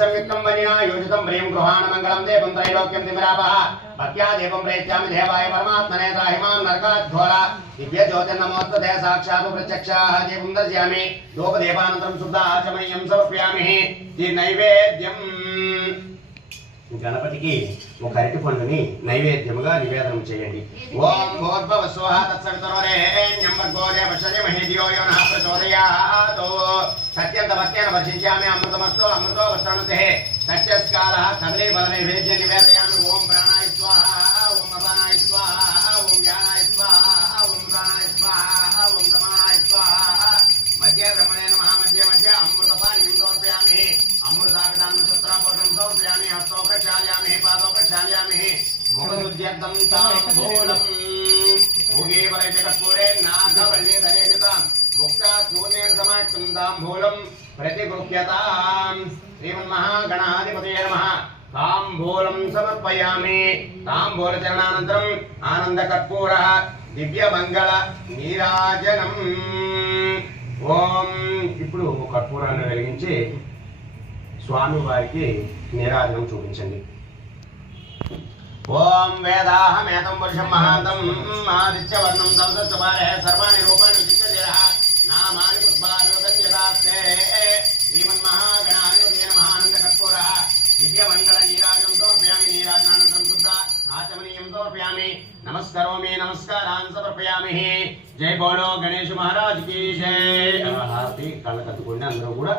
संयुक्तं वनिना योजितं प्रियं गृहाण मंगलम देवं त्रैलोक्यं दिमरापः भक्त्या देवं प्रेत्यामि देवाय परमात्मने त्राहिमां नरकाद्घोरा दिव्य ज्योतिर्नमोस्तुते साक्षात् प्रत्यक्षाः देवं दर्शयामि धूपदीपानन्तरं शुद्धाचमनीयं समर्पयामि नैवेद्यं गणपतिకి ఒక అరటి పండుని నైవేద్యముగా నివేదనం చేయండి. ఓం భూర్భువస్వః తత్సవితుర్వరేణ్యం భర్గో దేవస్య ధీమహి ధియో యో నః ప్రచోదయాత్. సత్యంత భక్త్యేన వర్షించామి అమృతమస్తు అమృతో వస్త్రనుతే సత్యస్కారః కదలీ బల నైవేద్య నివేదయామి. ఓం ప్రాణాయ స్వాహా ఓం అపానాయ స్వాహా ఓం వ్యానాయ స్వాహా ఓం ప్రాణాయ స్వాహా ఓం సమానాయ స్వాహా. మధ్య బ్రహ్మణే నమః మధ్య మధ్య అమృతపానీయం సమర్పయామి. अमृताविदान सूत्रापोषं समर्पयामि. हस्तौ प्रक्षालयामि पादौ प्रक्षालयामि मुखदुद्यन्तं ताम्बूलं भोगे बलैः कर्पूरे नागवल्ले धनेजितां मुक्ता चूर्णेन समायुक्तं ताम्बूलं प्रतिगृह्यताम्. श्रीमन्महागणाधिपतये नमः. ताम्बूलं समर्पयामि. ताम्बूलचरणानन्तरम् आनन्दकर्पूरः दिव्यमङ्गल नीराजनम्. ఓం ఇప్పుడు కర్పూరాన్ని వెలిగించి స్వామి వారికి నీరాజనం చూపించండి. ఓం వేదాహమేతం పురుషం మహాంతం ఆదిత్యవర్ణం తమసత్సపారే సర్వాణి రూపాణి విచిత్యదేహ నామాని పుష్పారోదన్యదాస్తే. శ్రీమన్మహాగణాధిపతయే నమః. ఆనందకర్పూరः దివ్యమంగళ నీరాజనం సమర్పయామి. నీరాజనానంతరం శుద్ధ ఆచమనీయం సమర్పయామి. నమస్కరోమి నమస్కారాన్ సమర్పయామి. జై బోలో గణేష్ మహారాజ్ కీ జై. హారతి కళ్ళ కత్తుకోండి అందరూ కూడా.